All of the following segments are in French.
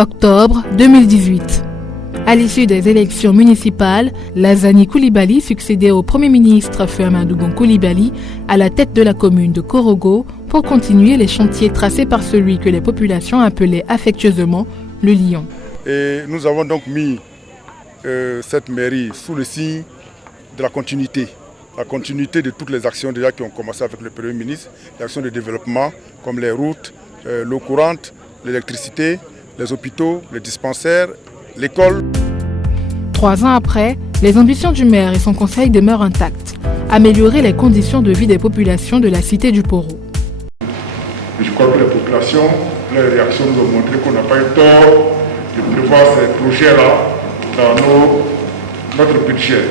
Octobre 2018. À l'issue des élections municipales, Lassani Coulibaly succédait au Premier ministre Firmin-Dougon Coulibaly à la tête de la commune de Korogo pour continuer les chantiers tracés par celui que les populations appelaient affectueusement le Lion. Et nous avons donc mis cette mairie sous le signe de la continuité de toutes les actions déjà qui ont commencé avec le Premier ministre, les actions de développement comme les routes, l'eau courante, l'électricité, les hôpitaux, les dispensaires, l'école. 3 ans après, les ambitions du maire et son conseil demeurent intactes. Améliorer les conditions de vie des populations de la cité du Poro. Je crois que les populations, les réactions nous ont montré qu'on n'a pas eu tort de prévoir ces projets-là dans notre budget.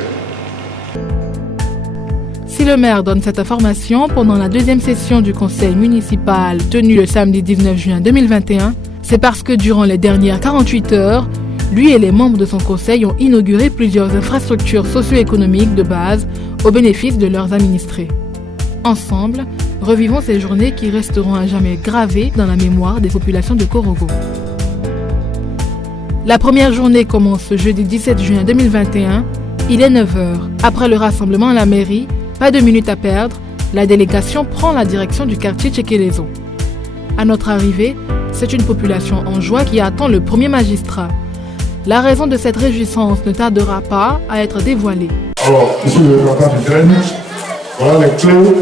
Si le maire donne cette information pendant la deuxième session du conseil municipal tenue le samedi 19 juin 2021, c'est parce que durant les dernières 48 heures, lui et les membres de son conseil ont inauguré plusieurs infrastructures socio-économiques de base au bénéfice de leurs administrés. Ensemble, revivons ces journées qui resteront à jamais gravées dans la mémoire des populations de Korogo. La première journée commence ce jeudi 17 juin 2021. Il est 9h. Après le rassemblement à la mairie, pas de minutes à perdre, la délégation prend la direction du quartier Tchekelezo. À notre arrivée, c'est une population en joie qui attend le premier magistrat. La raison de cette réjouissance ne tardera pas à être dévoilée. Alors, monsieur le représentant du drainage, voilà les clés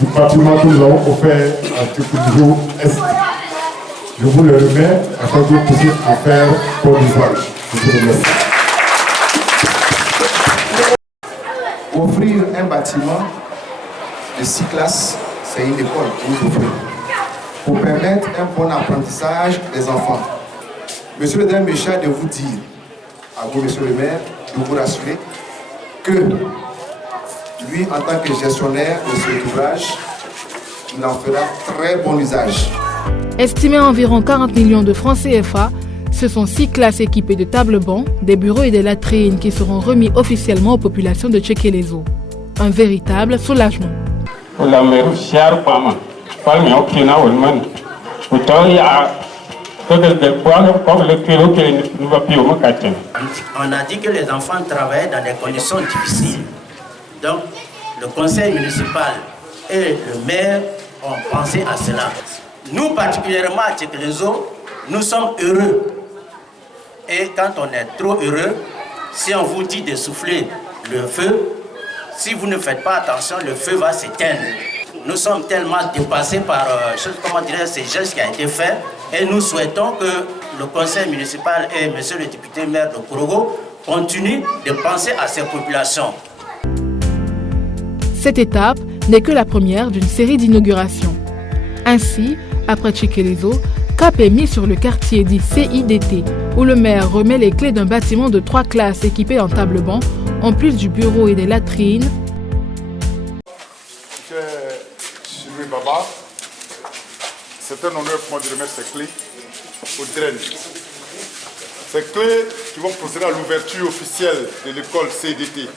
du bâtiment que nous avons offert à Tchekelezo Est. Je vous le remets afin que vous puissiez en faire bon usage. Je vous remercie. Offrir un bâtiment de 6 classes, c'est une école que nous offrons, pour permettre un bon apprentissage des enfants. Monsieur le maire me charge de vous dire, à vous, monsieur le maire, de vous rassurer que lui, en tant que gestionnaire de cet ouvrage, il en fera très bon usage. Estimé à environ 40 millions de francs CFA, ce sont 6 classes équipées de tables-bancs, des bureaux et des latrines qui seront remis officiellement aux populations de Tchekelezo. Un véritable soulagement. On a dit que les enfants travaillaient dans des conditions difficiles. Donc, le conseil municipal et le maire ont pensé à cela. Nous, particulièrement à Tchekelezo, nous sommes heureux. Et quand on est trop heureux, si on vous dit de souffler le feu, si vous ne faites pas attention, le feu va s'éteindre. Nous sommes tellement dépassés par ces gestes qui ont été faits et nous souhaitons que le conseil municipal et monsieur le député maire de Korogo continuent de penser à ces populations. Cette étape n'est que la première d'une série d'inaugurations. Ainsi, après Tchekelezo, cap est mis sur le quartier dit CIDT, où le maire remet les clés d'un bâtiment de 3 classes équipé en table-banc, en plus du bureau et des latrines. Monsieur Baba, c'est un honneur pour moi de remettre ces clés au DREN. Ces clés qui vont procéder à l'ouverture officielle de l'école CIDT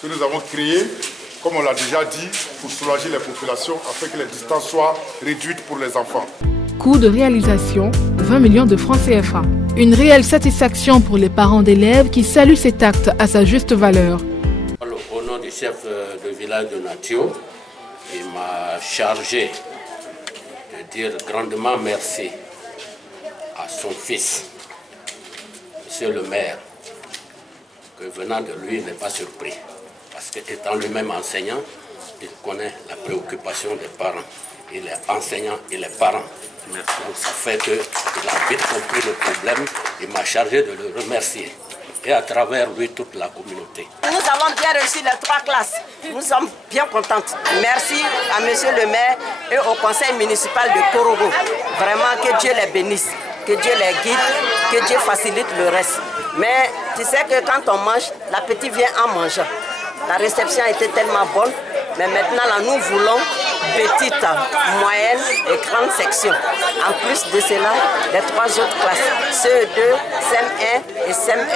que nous avons créée, comme on l'a déjà dit, pour soulager les populations afin que les distances soient réduites pour les enfants. Coût de réalisation, 20 millions de francs CFA. Une réelle satisfaction pour les parents d'élèves qui saluent cet acte à sa juste valeur. Au nom du chef de village de Natio, il m'a chargé de dire grandement merci à son fils, monsieur le maire, que venant de lui, il n'est pas surpris. Parce qu'étant lui-même enseignant, il connaît la préoccupation des parents. Il est enseignant, il est parent. Donc ça fait qu'il a vite compris le problème. Il m'a chargé de le remercier. Et à travers lui, toute la communauté. Nous avons bien reçu les 3 classes. Nous sommes bien contentes. Merci à monsieur le maire et au conseil municipal de Korogo. Vraiment que Dieu les bénisse, que Dieu les guide, que Dieu facilite le reste. Mais tu sais que quand on mange, l'appétit vient en mangeant. La réception a été tellement bonne, mais maintenant là, nous voulons petite, moyenne et grande section. En plus de cela, les 3 autres classes, CE2, CM1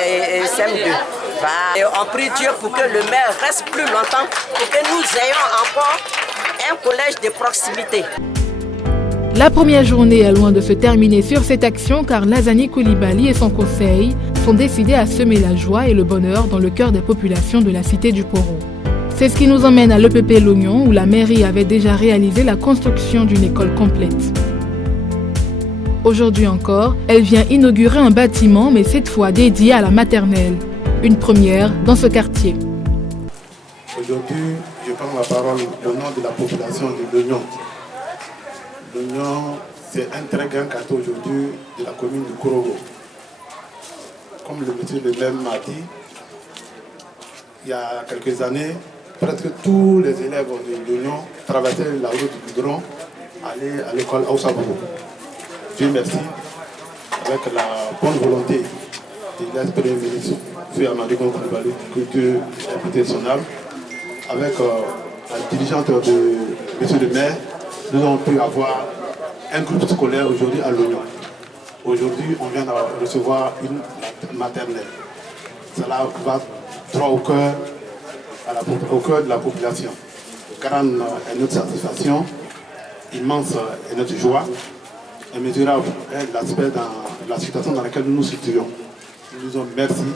et CM2. Et on prie Dieu pour que le maire reste plus longtemps, pour que nous ayons encore un collège de proximité. La première journée est loin de se terminer sur cette action car Lassana Coulibaly et son conseil sont décidés à semer la joie et le bonheur dans le cœur des populations de la cité du Poro. C'est ce qui nous emmène à l'EPP Lognon où la mairie avait déjà réalisé la construction d'une école complète. Aujourd'hui encore, elle vient inaugurer un bâtiment mais cette fois dédié à la maternelle. Une première dans ce quartier. Aujourd'hui, je prends la parole au nom de la population de Lognon. Lognon, c'est un très grand quartier aujourd'hui de la commune de Korogo. Comme le monsieur le maire m'a dit, il y a quelques années, presque tous les élèves de Lognon traversaient la route du Goudron, allaient à l'école Aoussabou. Dieu merci, avec la bonne volonté de l'ex-premier ministre, M. Amadou Coulibaly, que Dieu ait prêté son âme, avec la dirigeante de M. le maire, nous avons pu avoir un groupe scolaire aujourd'hui à Lognon. Aujourd'hui, on vient de recevoir une maternelle. Cela va droit au cœur de la population. Grande est notre satisfaction, immense est notre joie, et mesurable est l'aspect dans la situation dans laquelle nous nous situons. Nous disons merci,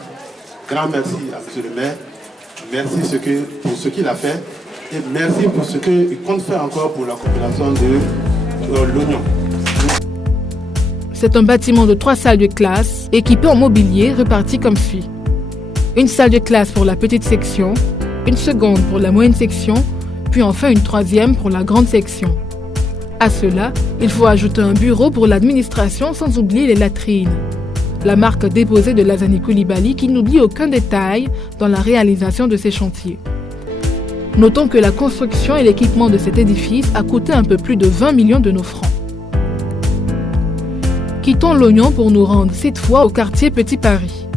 grand merci à M. le maire, merci pour ce qu'il a fait, et merci pour ce qu'il compte faire encore pour la population de Lognon. C'est un bâtiment de 3 salles de classe équipées en mobilier réparties comme suit. Une salle de classe pour la petite section, une seconde pour la moyenne section, puis enfin une troisième pour la grande section. À cela, il faut ajouter un bureau pour l'administration sans oublier les latrines. La marque déposée de Lassana Coulibaly qui n'oublie aucun détail dans la réalisation de ces chantiers. Notons que la construction et l'équipement de cet édifice a coûté un peu plus de 20 millions de nos francs. Quittons Lognon pour nous rendre cette fois au quartier Petit Paris.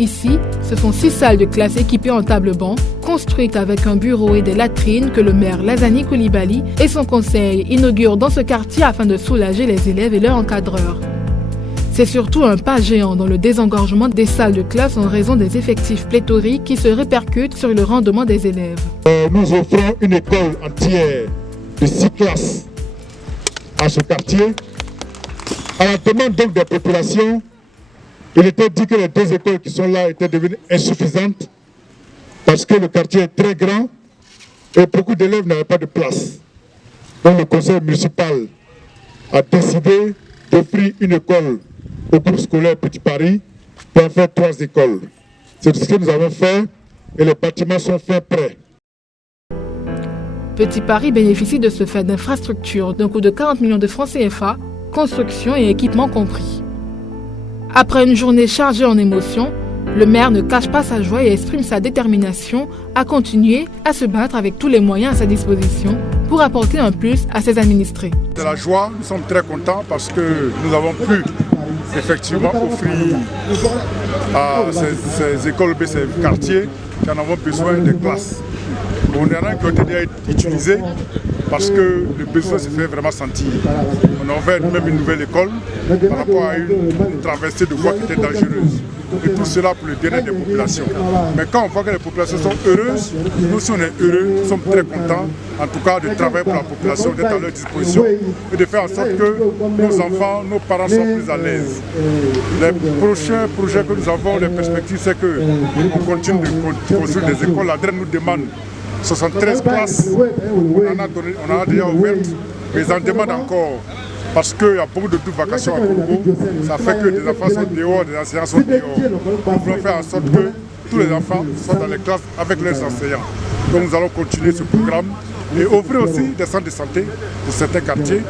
Ici, ce sont 6 salles de classe équipées en table-banc, construites avec un bureau et des latrines que le maire Lassana Coulibaly et son conseil inaugurent dans ce quartier afin de soulager les élèves et leurs encadreurs. C'est surtout un pas géant dans le désengorgement des salles de classe en raison des effectifs pléthoriques qui se répercutent sur le rendement des élèves. Nous offrons une école entière de 6 classes à ce quartier. À la demande donc des populations, il était dit que les 2 écoles qui sont là étaient devenues insuffisantes parce que le quartier est très grand et beaucoup d'élèves n'avaient pas de place. Donc le conseil municipal a décidé d'offrir une école au groupe scolaire Petit Paris pour en faire 3 écoles. C'est ce que nous avons fait et les bâtiments sont faits prêts. Petit Paris bénéficie de ce fait d'infrastructures d'un coût de 40 millions de francs CFA, construction et équipement compris. Après une journée chargée en émotions, le maire ne cache pas sa joie et exprime sa détermination à continuer à se battre avec tous les moyens à sa disposition pour apporter un plus à ses administrés. C'est la joie, nous sommes très contents parce que nous avons pu effectivement offrir à ces écoles, ces quartiers qui en ont besoin de classes. On en a qui ont déjà utilisés parce que le besoin se fait vraiment sentir. On a ouvert même une nouvelle école par rapport à une traversée de voies qui était dangereuse. Et tout cela pour le bien-être des populations. Mais quand on voit que les populations sont heureuses, nous aussi on est heureux, nous sommes très contents en tout cas de travailler pour la population, d'être à leur disposition et de faire en sorte que nos enfants, nos parents soient plus à l'aise. Les prochains projets que nous avons, les perspectives, c'est qu'on continue de construire des écoles. La DREN nous demande 73 classes, on en a déjà ouvertes, mais ils en demandent encore. Parce qu'il y a beaucoup de vacations à Congo, ça fait que des enfants sont dehors, des enseignants sont dehors. Nous voulons faire en sorte que tous les enfants soient dans les classes avec leurs enseignants. Donc nous allons continuer ce programme et offrir aussi des centres de santé pour certains quartiers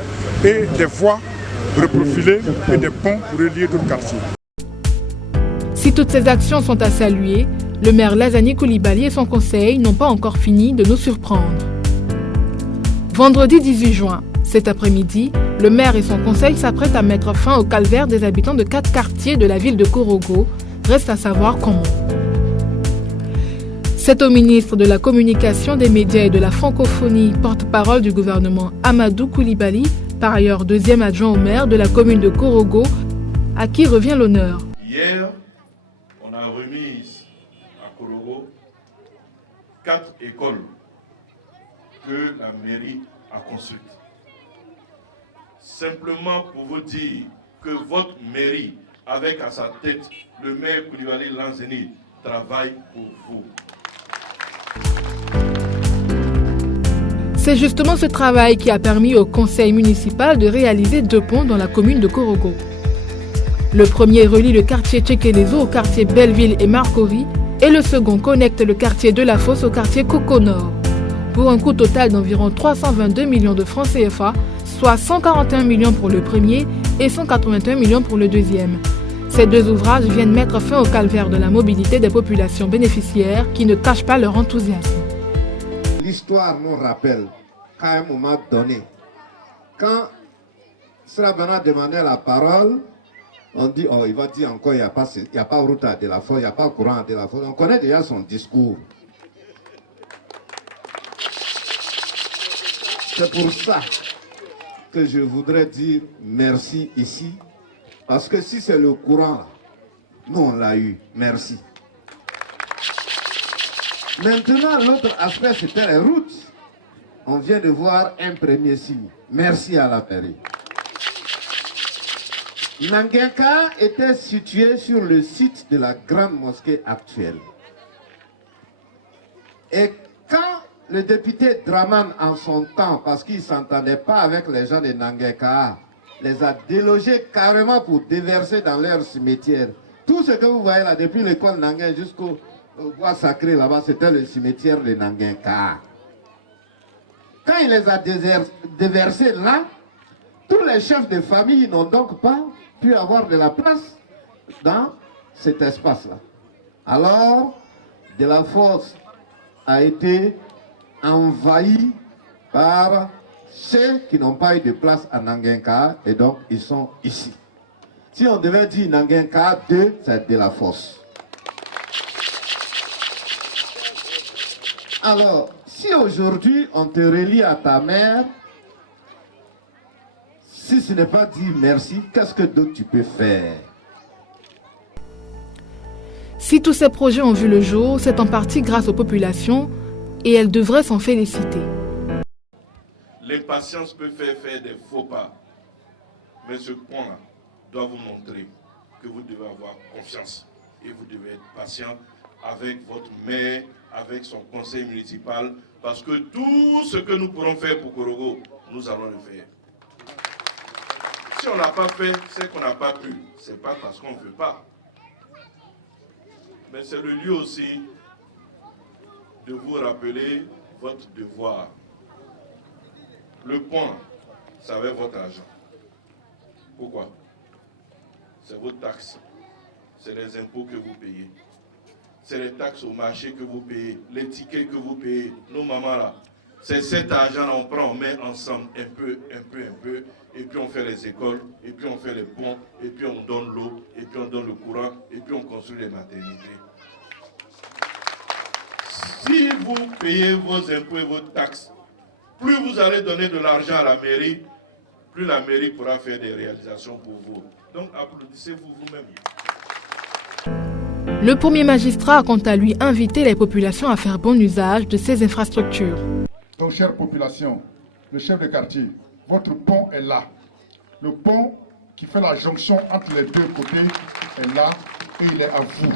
et des voies reprofilées et des ponts pour relier d'autres quartiers. Si toutes ces actions sont à saluer, le maire Lassana Coulibaly et son conseil n'ont pas encore fini de nous surprendre. Vendredi 18 juin, cet après-midi, le maire et son conseil s'apprêtent à mettre fin au calvaire des habitants de 4 quartiers de la ville de Korogo. Reste à savoir comment. C'est au ministre de la Communication, des Médias et de la Francophonie, porte-parole du gouvernement Amadou Coulibaly, par ailleurs 2e adjoint au maire de la commune de Korogo, à qui revient l'honneur. Hier, on a remis à Korogo 4 écoles que la mairie a construites. simplement pour vous dire que votre mairie, avec à sa tête le maire Koulibaly Lanzeni, travaille pour vous. C'est justement ce travail qui a permis au conseil municipal de réaliser 2 ponts dans la commune de Korogo. Le premier relie le quartier Tchekelezo au quartier Belleville et Marcory et le second connecte le quartier de la Fosse au quartier Coco Nord. Pour un coût total d'environ 322 millions de francs CFA, soit 141 millions pour le premier et 181 millions pour le deuxième. Ces 2 ouvrages viennent mettre fin au calvaire de la mobilité des populations bénéficiaires qui ne cachent pas leur enthousiasme. L'histoire nous rappelle qu'à un moment donné, quand Srabana demandait la parole, on dit, oh, il va dire encore, il n'y a pas route à de la Fosse, il n'y a pas courant à de la Fosse. On connaît déjà son discours. C'est pour ça que je voudrais dire merci ici. Parce que si c'est le courant, nous on l'a eu. Merci. Maintenant, l'autre aspect, c'était les routes. On vient de voir un premier signe. Merci à la mairie. Nangenka était situé sur le site de la grande mosquée actuelle. Et quand le député Draman, en son temps, parce qu'il ne s'entendait pas avec les gens de Nangenka, les a délogés carrément pour déverser dans leur cimetière. Tout ce que vous voyez là, depuis l'école Nangen jusqu'au bois sacré là-bas, c'était le cimetière de Nangenka. Quand il les a déversés là, tous les chefs de famille n'ont donc pas pu avoir de la place dans cet espace-là. Alors, de la Fosse a été envahi par ceux qui n'ont pas eu de place à Nangenka et donc ils sont ici. Si on devait dire Nangenka 2, c'est de la Fosse. Alors, si aujourd'hui on te relie à ta mère, si ce n'est pas dire merci, qu'est-ce que d'autre tu peux faire? Si tous ces projets ont vu le jour, c'est en partie grâce aux populations et elles devraient s'en féliciter. L'impatience peut faire des faux pas. Mais ce point-là doit vous montrer que vous devez avoir confiance et vous devez être patient avec votre maire, avec son conseil municipal, parce que tout ce que nous pourrons faire pour Korogo, nous allons le faire. Si on n'a pas fait, c'est qu'on n'a pas pu. Ce n'est pas parce qu'on ne veut pas. Mais c'est le lieu aussi de vous rappeler votre devoir. Le point, ça va être votre argent. Pourquoi? C'est vos taxes. C'est les impôts que vous payez. C'est les taxes au marché que vous payez. Les tickets que vous payez. Nos mamans là. C'est cet argent-là, on prend, on met ensemble un peu. Et puis on fait les écoles. Et puis on fait les ponts. Et puis on donne l'eau. Et puis on donne le courant. Et puis on construit les maternités. Si vous payez vos impôts et vos taxes, plus vous allez donner de l'argent à la mairie, plus la mairie pourra faire des réalisations pour vous. Donc applaudissez-vous vous-même. Le premier magistrat a quant à lui invité les populations à faire bon usage de ces infrastructures. Donc, chère population, le chef de quartier, votre pont est là. Le pont qui fait la jonction entre les deux côtés est là et il est à vous.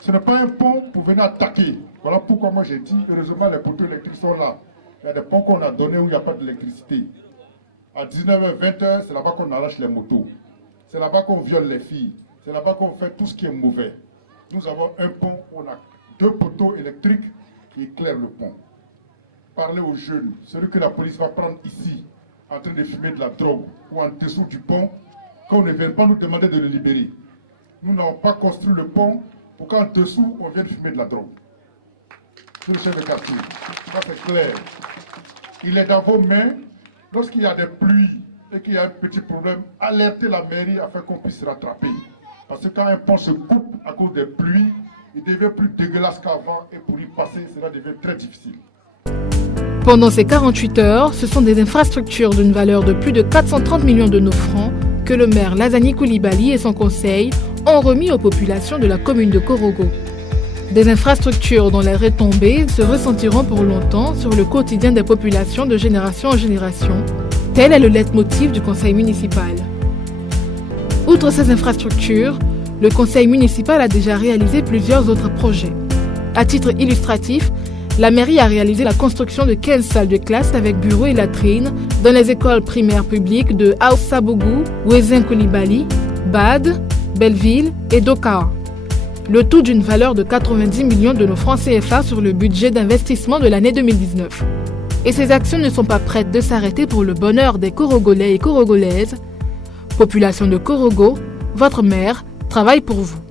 Ce n'est pas un pont pour venir attaquer. Voilà pourquoi moi j'ai dit, heureusement les poteaux électriques sont là. Il y a des ponts qu'on a donnés où il n'y a pas d'électricité. À 19h, 20h, c'est là-bas qu'on arrache les motos. C'est là-bas qu'on viole les filles. C'est là-bas qu'on fait tout ce qui est mauvais. Nous avons un pont où on a 2 poteaux électriques qui éclairent le pont. Parlez aux jeunes, celui que la police va prendre ici, en train de fumer de la drogue, ou en dessous du pont, qu'on ne vienne pas nous demander de le libérer. Nous n'avons pas construit le pont pour qu'en dessous, on vienne fumer de la drogue. C'est le chef de quartier. Ça, c'est clair. Il est dans vos mains. Lorsqu'il y a des pluies et qu'il y a un petit problème, alertez la mairie afin qu'on puisse se rattraper. Parce que quand un pont se coupe à cause des pluies, il devient plus dégueulasse qu'avant et pour y passer, cela devient très difficile. Pendant ces 48 heures, ce sont des infrastructures d'une valeur de plus de 430 millions de nos francs que le maire Lazani Koulibaly et son conseil ont remis aux populations de la commune de Korogo. Des infrastructures dont les retombées se ressentiront pour longtemps sur le quotidien des populations de génération en génération, Tel est le leitmotiv du conseil municipal. Outre ces infrastructures, le conseil municipal a déjà réalisé plusieurs autres projets. À titre illustratif, la mairie a réalisé la construction de 15 salles de classe avec bureaux et latrines dans les écoles primaires publiques de Aoussabougou, Ouézin Coulibaly, Bade, Belleville et Doka. Le tout d'une valeur de 90 millions de nos francs CFA sur le budget d'investissement de l'année 2019. Et ces actions ne sont pas prêtes de s'arrêter pour le bonheur des Korogolais et Korogolaises. Population de Korogo, votre maire travaille pour vous.